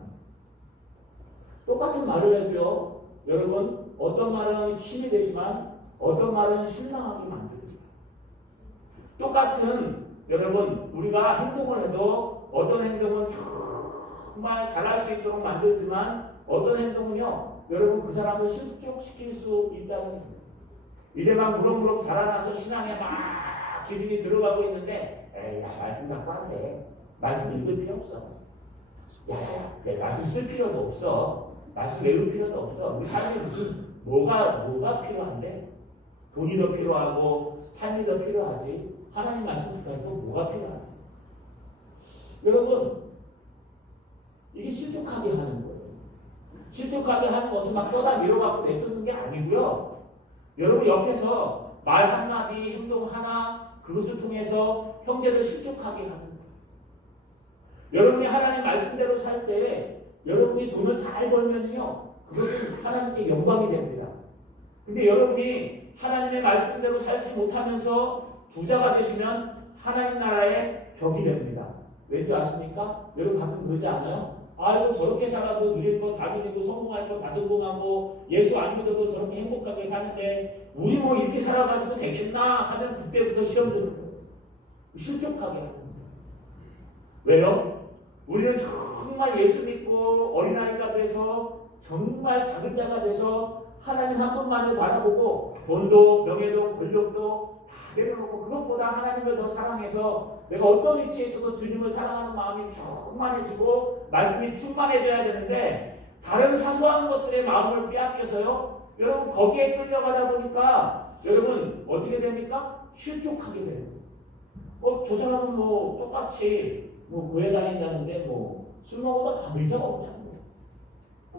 똑같은 말을 해도요, 여러분 어떤 말은 힘이 되지만 어떤 말은 실망하게 만듭니다. 똑같은, 여러분 우리가 행동을 해도 어떤 행동은 정말 잘할 수 있도록 만들지만 어떤 행동은요, 여러분 그 사람을 실족시킬 수 있다는 거예요. 이제 막 무럭무럭 자라나서 신앙에 막 기름이 들어가고 있는데, 에이, 야, 말씀 갖고 안 돼. 말씀 읽을 필요 없어. 야, 말씀 쓸 필요도 없어. 말씀 외울 필요도 없어. 우리 삶에 무슨 뭐가 필요한데? 돈이 더 필요하고 삶이 더 필요하지. 하나님 말씀 가지고 뭐가 필요하냐? 여러분, 이게 실족하게 하는 거예요. 실족하게 하는 것을 막 떠다 밀어갖고 내쫓는 게 아니고요. 여러분 옆에서 말 한마디, 행동 하나, 그것을 통해서 형제를 실족하게 하는 거예요. 여러분이 하나님 말씀대로 살 때 여러분이 돈을 잘 벌면요, 그것은 하나님께 영광이 됩니다. 근데 여러분이 하나님의 말씀대로 살지 못하면서 부자가 되시면 하나님 나라의 적이 됩니다. 왠지 아십니까? 여러분 가끔 그러지 않아요? 아이고 저렇게 살아도 누릴 거 다 누리고 성공할 거 다 성공하고 예수 안 믿어도 저렇게 행복하게 사는데 우리 뭐 이렇게 살아가지고 되겠나 하면 그때부터 시험 드는 거예요. 실족하게 하는 거예요. 왜요? 우리는 정말 예수 믿고 어린아이가 돼서 정말 작은 자가 돼서 하나님 한 분만을 바라보고 돈도 명예도 권력도 다 내려놓고 그것보다 하나님을 더 사랑해서 내가 어떤 위치에 있어서 주님을 사랑하는 마음이 충만해지고 말씀이 충만해져야 되는데 다른 사소한 것들의 마음을 빼앗겨서요, 여러분 거기에 끌려가다 보니까 여러분 어떻게 됩니까? 실족하게 돼요. 저 사람은 뭐 똑같이 뭐 교회 다닌다는데 뭐 술 먹어도 아무 이상 없냐고.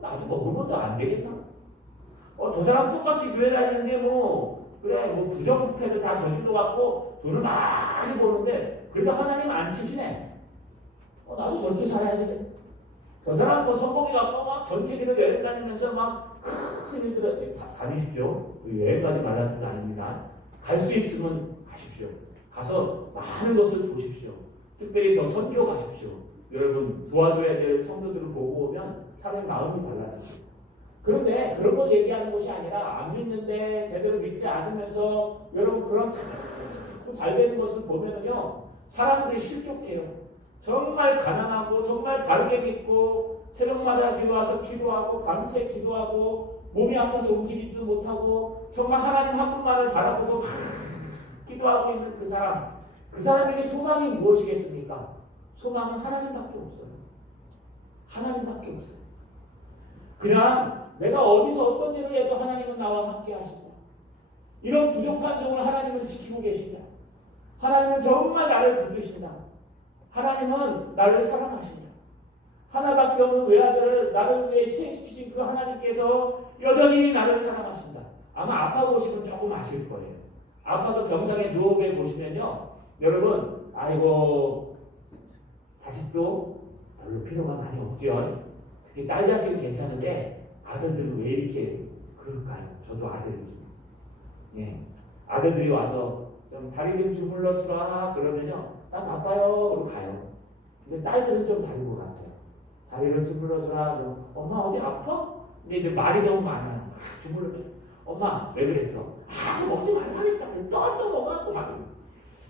나도 먹으면 더 안 되겠나? 저 사람 똑같이 교회 다니는데 뭐 그래 뭐 부정부패도 다 저질러 갖고 돈을 많이 버는데 그래도 하나님 안 치시네. 나도 저렇게 살아야 되겠네. 저 사람 뭐 성공해 갖고 막 전체 기도 여행 다니면서 막 큰 일들 다니십시오. 여행까지 말하는 건 아닙니다. 갈 수 있으면 가십시오. 가서 많은 것을 보십시오. 특별히 더 선교 가십시오. 여러분 도와줘야 될 성도들을 보고 오면 사람의 마음이 달라지죠. 그런데 그런 걸 얘기하는 것이 아니라 안 믿는데 제대로 믿지 않으면서 여러분 그런 잘 되는 것을 보면은요 사람들이 실족해요. 정말 가난하고 정말 바르게 믿고 새벽마다 기도와서 기도하고 밤새 기도하고 몸이 아파서 움직이지도 못하고 정말 하나님 한 분만을 바라보고 기도하고 있는 그 사람에게 소망이 무엇이겠습니까? 소망은 하나님밖에 없어요. 하나님밖에 없어요. 그냥 내가 어디서 어떤 일을 해도 하나님은 나와 함께 하신다. 이런 부족한 종을 하나님은 지키고 계신다. 하나님은 정말 나를 부르신다. 하나님은 나를 사랑하신다. 하나밖에 없는 외아들을 나를 위해 희생시키신 그 하나님께서 여전히 나를 사랑하신다. 아마 아파보시면 조금 아실 거예요. 아파서 병상에 누워배 보시면요. 여러분, 아이고, 자식도 별로 필요가 많이 없죠. 특히 딸 자식은 괜찮은데 아들들은 왜 이렇게 그럴까요? 저도 아들이죠. 예. 아들들이 와서 좀 다리 좀 주물러 주라 그러면요. 난 아파요. 그러고 가요. 근데 딸들은 좀 다른 것 같아요. 다리를 주물러 주라 그러면 엄마 어디 아파? 근데 이제 말이 너무 많아요. 주물러주면 엄마 왜 그랬어? 아 먹지 말라니까 또 먹어갖고 막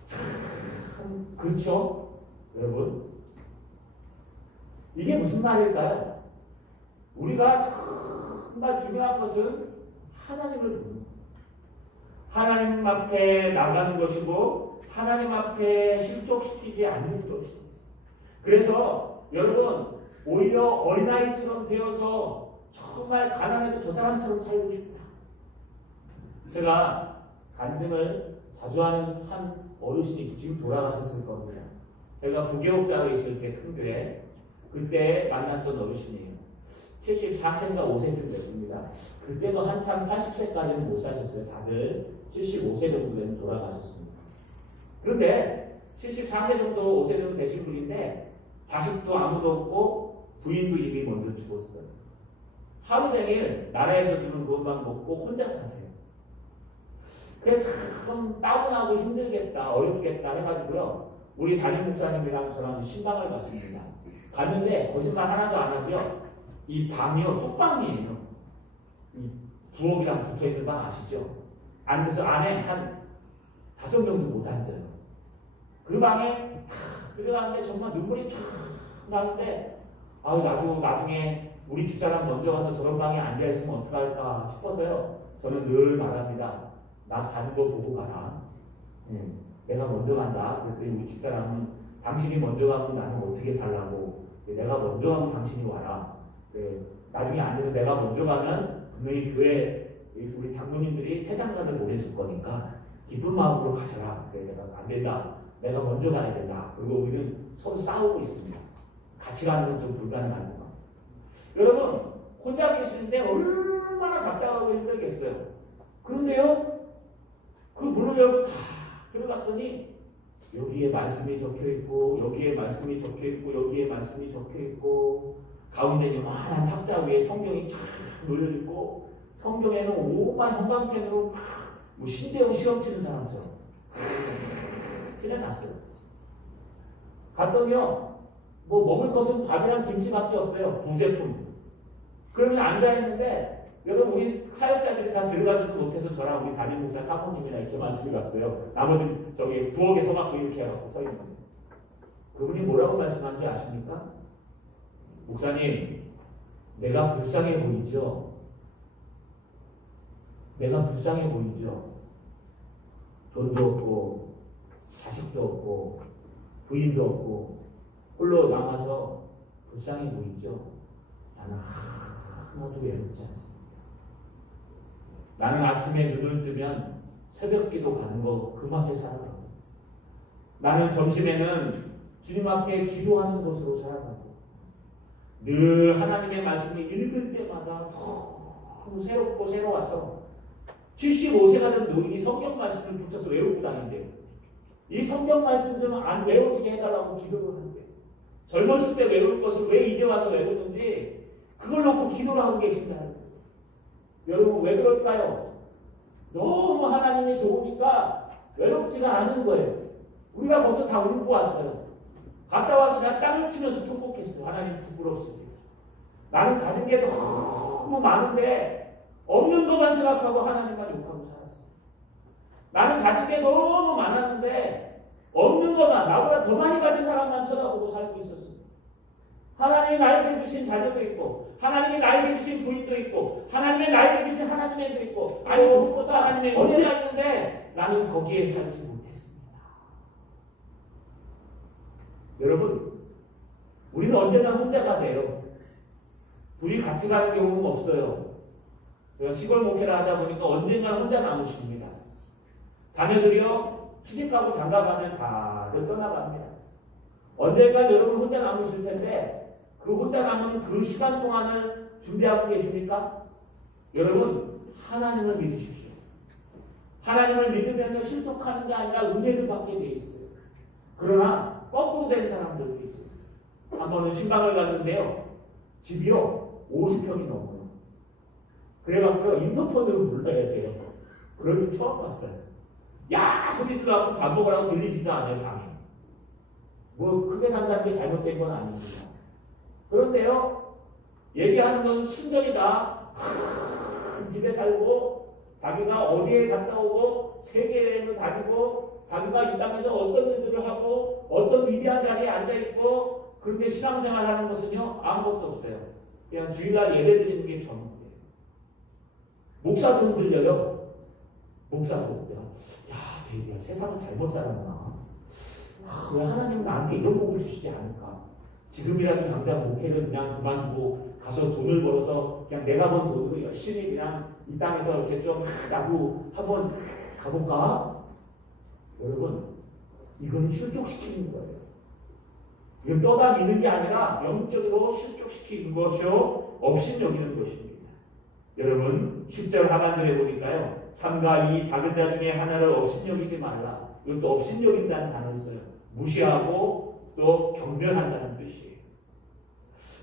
참 그렇죠? 여러분 이게 무슨 말일까요? 우리가 정말 중요한 것은 하나님을 부르는 하나님 앞에 나가는 것이고 하나님 앞에 실족시키지 않는 것입니다. 그래서 여러분 오히려 어린아이처럼 되어서 정말 가난해도 저 사람처럼 살고 싶다. 제가 간증을 자주 하는 한 어르신이 지금 돌아가셨을 겁니다. 제가 부교육자로 있을 때 큰 교회 그때 만났던 어르신이에요. 74세인가 5세쯤 됐습니다. 그때도 한참 80세까지는 못 사셨어요. 다들 75세 정도 되면 돌아가셨습니다. 그런데 74세 정도 5세 정도 되신 분인데 자식도 아무도 없고 부인도 이미 먼저 죽었어요. 하루 종일 나라에서 주는 돈만 먹고 혼자 사세요. 그래 참 따분하고 힘들겠다 어렵겠다 해가지고요. 우리 담임 목사님이랑 저랑 신방을 갔습니다. 갔는데 거짓말 하나도 안 하고요. 이 방이요 쪽방이에요. 이 부엌이랑 붙어있는 방 아시죠? 앉아서 안에 한 5 정도 못 앉아요. 그 방에 들어갔는데 정말 눈물이 쫙 나는데 아유 나도 나중에 우리 집사람 먼저 가서 저런 방에 앉아있으면 어떡할까 싶어서요. 저는 늘 말합니다. 나 가는 거 보고 가라. 내가 먼저 간다. 그랬더니 우리 집사람은 당신이 먼저 가면 나는 어떻게 살라고. 내가 먼저 가면 당신이 와라. 나중에 앉아서 내가 먼저 가면 분명히 교회 우리 장로님들이 새 장단을 보내줄 거니까 기쁜 마음으로 가셔라. 그래 내가 안 된다. 내가 먼저 가야 된다. 그리고 우리는 서로 싸우고 있습니다. 같이 가는 건 좀 불가능합니다. 여러분 혼자 계시는데 얼마나 답답하고 힘들겠어요. 그런데요. 그 문을 열고 다 들어갔더니 여기에 말씀이 적혀있고 여기에 말씀이 적혀있고 여기에 말씀이 적혀있고 가운데 요만한 탁자 위에 성경이 쫙 놓여있고 성경에는 오만 형광펜으로 뭐 신대용 시험 치는 사람처럼 칠해놨어요. 갔더니요 뭐 먹을 것은 밥이랑 김치밖에 없어요. 부제품. 그러면 앉아있는데 여러분 우리 사역자들이 다 들어가지도 못해서 저랑 우리 담임 목사 사모님이나 이렇게만 들어갔어요. 나머지는 저기 부엌에 서갖고 이렇게 해갖고 서 있는 거예요. 그분이 뭐라고 말씀하는지 아십니까? 목사님, 내가 불쌍해 보이죠? 내가 불쌍해 보이죠? 돈도 없고 자식도 없고 부인도 없고 홀로 남아서 불쌍해 보이죠? 나는 하나도 외롭지 않습니다. 나는 아침에 눈을 뜨면 새벽기도 가는 거 그 맛에 살아가고 나는 점심에는 주님 앞에 기도하는 것으로 살아가고 늘 하나님의 말씀을 읽을 때마다 너무 새롭고 새로워서 75세가 된 노인이 성경 말씀을 붙여서 외우고 다니는데 이 성경 말씀 좀 안 외워지게 해달라고 기도를 하는데 젊었을 때 외울 것을 왜 이제 와서 외우는지 그걸 놓고 기도를 하고 계신다는 거예요. 여러분 왜 그럴까요? 너무 하나님이 좋으니까 외롭지가 않은 거예요. 우리가 먼저 다 울고 왔어요. 갔다 와서 그냥 땅을 치면서 통곡했어요. 하나님 부끄럽습니다. 나는 가진 게 너무 많은데 없는 것만 생각하고 하나님만 욕하고 살았어요. 나는 가진 게 너무 많았는데 없는 것만, 나보다 더 많이 가진 사람만 쳐다보고 살고 있었어요. 하나님이 나에게 주신 자녀도 있고, 하나님이 나에게 주신 부인도 있고, 하나님이 나에게 주신 하나님의 애도 있고, 아니 무엇보다 하나님의 은혜가 있는데 나는 거기에 살지 못했습니다. 여러분, 우리는 언제나 혼자가 돼요. 둘이 같이 가는 경우는 없어요. 제가 시골 목회를 하다 보니까 언젠가 혼자 남으십니다. 자녀들이요, 시집가고 장가가면 다들 떠나갑니다. 언젠가 여러분 혼자 남으실 텐데 그 혼자 남은 그 시간 동안을 준비하고 계십니까? 여러분, 하나님을 믿으십시오. 하나님을 믿으면 실족하는 게 아니라 은혜를 받게 돼 있어요. 그러나 거꾸로 된 사람들도 있어요. 한 번은 신방을 갔는데요, 집이요 50평이 넘어요. 그래갖고요 인터폰으로 불러야 돼요. 그럴 줄 처음 봤어요. 야 소리도 나고 밥 먹으라고 들리지도 않아요. 방에 뭐 크게 산다는 게 잘못된 건 아닙니다. 그런데요, 얘기하는 건 신전이다, 큰 집에 살고 자기가 어디에 갔다 오고 세계여행을 다니고 자기가 이 땅에서 어떤 일들을 하고 어떤 위대한 자리에 앉아있고, 그런데 신앙생활하는 것은요 아무것도 없어요. 그냥 주일날 예배 드리는 게 전부예요. 목사도 흔들려요. 목사도 야 내가 세상을 잘못 살았나, 왜 하나님은 나한테 이런 복을 주시지 않을까? 지금이라도 당장 목회를 그냥 그만두고 가서 돈을 벌어서 그냥 내가 번 돈으로 열심히 그냥 이 땅에서 이렇게 좀 나도 한번 가볼까? 여러분, 이건 실족시키는 거예요. 이건 떠다 미는 게 아니라 영적으로 실족시키는 것이요 업신여기는 것입니다. 여러분, 10절 하반절에 보니까요, 삼가 이 작은 자 중에 하나를 업신여기지 말라. 이것도 업신여긴다는 단어를 써요. 무시하고 또 경멸한다는 뜻이에요.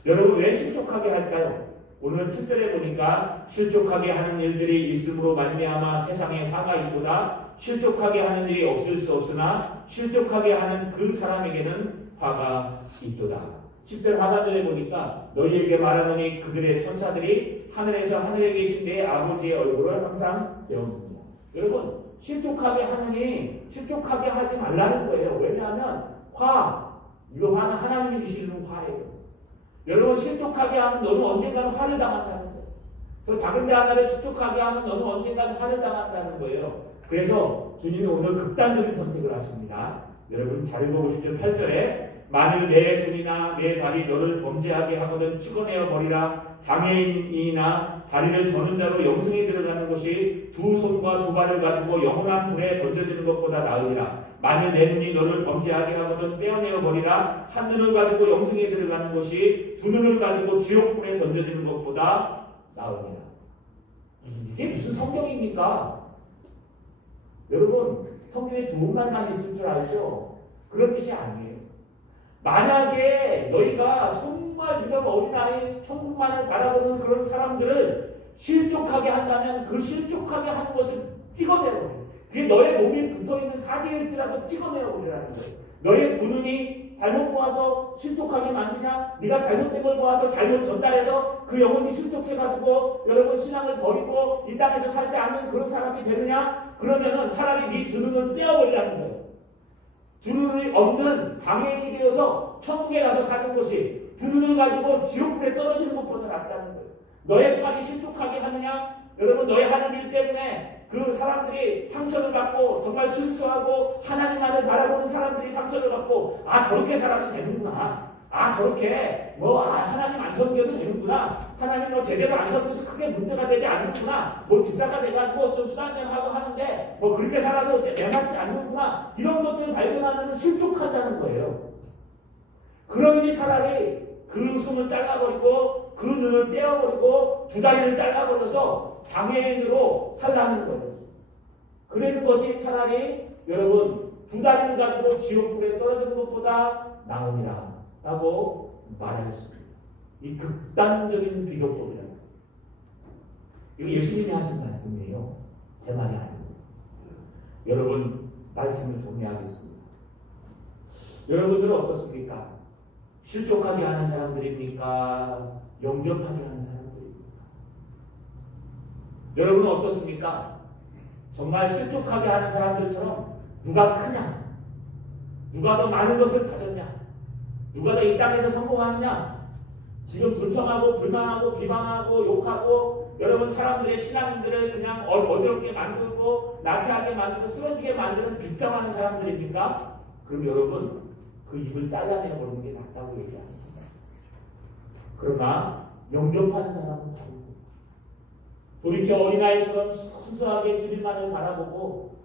여러분, 왜 실족하게 할까요? 오늘 7절에 보니까 실족하게 하는 일들이 있음으로 말미암아 세상에 화가 있도다. 실족하게 하는 일이 없을 수 없으나 실족하게 하는 그 사람에게는 화가 있도다. 10절 하반절에 보니까 너희에게 말하노니 그들의 천사들이 하늘에서 하늘에 계신 내 아버지의 얼굴을 항상 배웁니다. 여러분, 실족하게 하느니 실족하게 하지 말라는 거예요. 왜냐하면 이거 화는 하나님이 주시는 화예요. 여러분, 실족하게 하면 너는 언젠가는 화를 당한다는 거예요. 그 작은 자 하나를 실족하게 하면 너는 언젠가는 화를 당한다는 거예요. 그래서 주님이 오늘 극단적인 선택을 하십니다. 여러분 잘 읽어보시죠. 8절에 만일 내 손이나 내 발이 너를 범죄하게 하거든 찍어내어 버리라. 장애인이나 다리를 저는 자로 영생에 들어가는 것이 두 손과 두 발을 가지고 영원한 불에 던져지는 것보다 나으리라. 만일 내 눈이 너를 범죄하게 하거든 떼어내어 버리라. 한 눈을 가지고 영생에 들어가는 것이 두 눈을 가지고 지옥불에 던져지는 것보다 나으리라. 이게 무슨 성경입니까? 여러분, 성경에 좋은 말만 있을 줄 알죠? 그런 뜻이 아니에요. 만약에 너희가 정말 이런 어린아이 천국만을 바라보는 그런 사람들을 실족하게 한다면 그 실족하게 하는 것을 찍어내버려요. 그게 너의 몸에 붙어있는 사지일지라도 찍어내버리라는 거예요. 너의 두 눈이 잘못 보아서 실족하게 만드냐? 네가 잘못된 걸 보아서 잘못 전달해서 그 영혼이 실족해가지고 여러분 신앙을 버리고 이 땅에서 살지 않는 그런 사람이 되느냐? 그러면은 차라리 네 두 눈을 떼어버리라는 거예요. 두 눈이 없는 장애인이 되어서 천국에 가서 사는 것이 두 눈을 가지고 지옥불에 떨어지는 것보다 낫다는 거예요. 너의 팔이 실족하게 하느냐? 여러분, 너의 하는 일 때문에 그 사람들이 상처를 받고 정말 실수하고 하나님 안을 바라보는 사람들이 상처를 받고 저렇게 살아도 되는구나. 저렇게 하나님 안 섬겨도 되는구나. 하나님 제대로 안 섬겨도 크게 문제가 되지 않는구나. 집사가 돼가지고 좀 수단생활하고 하는데 그렇게 살아도 애맞지 않는구나. 이런 것들을 발견하면 실족한다는 거예요. 그러니 차라리 그 손을 잘라버리고 그 눈을 떼어버리고 두 다리를 잘라버려서 장애인으로 살라는 거예요. 그러는 것이 차라리 여러분 두 다리를 가지고 지옥불에 떨어지는 것보다 나으니라 라고 말하였습니다. 이 극단적인 비교법이라. 이거 예수님이 하신 말씀이에요. 제 말이 아니고. 여러분 말씀을 정리하겠습니다. 여러분들은 어떻습니까? 실족하게 하는 사람들입니까? 영접하게 하는 사람들입니까? 여러분은 어떻습니까? 정말 실족하게 하는 사람들처럼 누가 크냐? 누가 더 많은 것을 가졌냐? 누가 더 이 땅에서 성공하느냐? 지금 불평하고 불만하고 비방하고 욕하고 여러분 사람들의 신앙인들을 그냥 어지럽게 만들고 나태하게 만들고 쓰러지게 만드는 비평하는 사람들입니까? 그럼 여러분 그 입을 잘라내버리는 게 낫다고 얘기합니다. 그러나 영접하는 사람은 다르고 돌이켜 어린아이처럼 순수하게 주님만을 바라보고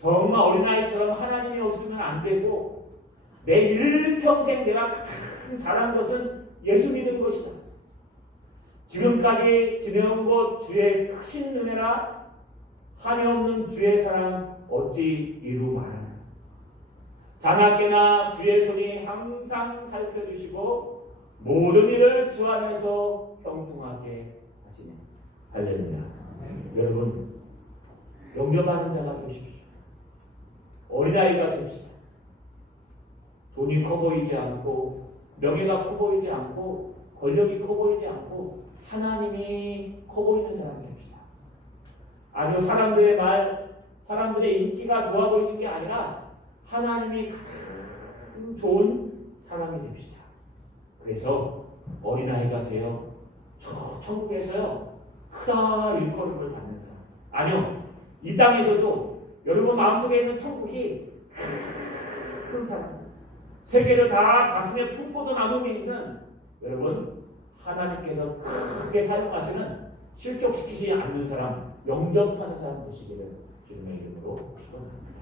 정말 어린아이처럼 하나님이 없으면 안 되고 내 일평생 내가 가장 잘한 것은 예수 믿은 것이다. 지금까지 지내온 것 주의 크신 은혜라 한이 없는 주의 사랑 어찌 이루 말하나. 자나깨나 주의 손이 항상 살펴주시고 모든 일을 주 안에서 형통하게 하시네. 할렐루야. 여러분 영접하는 자가 되십시오. 어린아이가 됩시다. 돈이 커 보이지 않고 명예가 커 보이지 않고 권력이 커 보이지 않고 하나님이 커 보이는 사람이 됩시다. 아니요, 사람들의 말, 사람들의 인기가 좋아 보이는 게 아니라 하나님이 가장 좋은 사람이 됩시다. 그래서 어린아이가 되어 저 천국에서요 크다 일거름을 받는 사람. 아니요, 이 땅에서도 여러분 마음속에 있는 천국이 큰 사람, 세계를 다 가슴에 품고도 남음이 있는 여러분 하나님께서 크게 사용하시는 실족시키지 않는 사람, 영접하는 사람 되시기를 주님의 이름으로 축원합니다.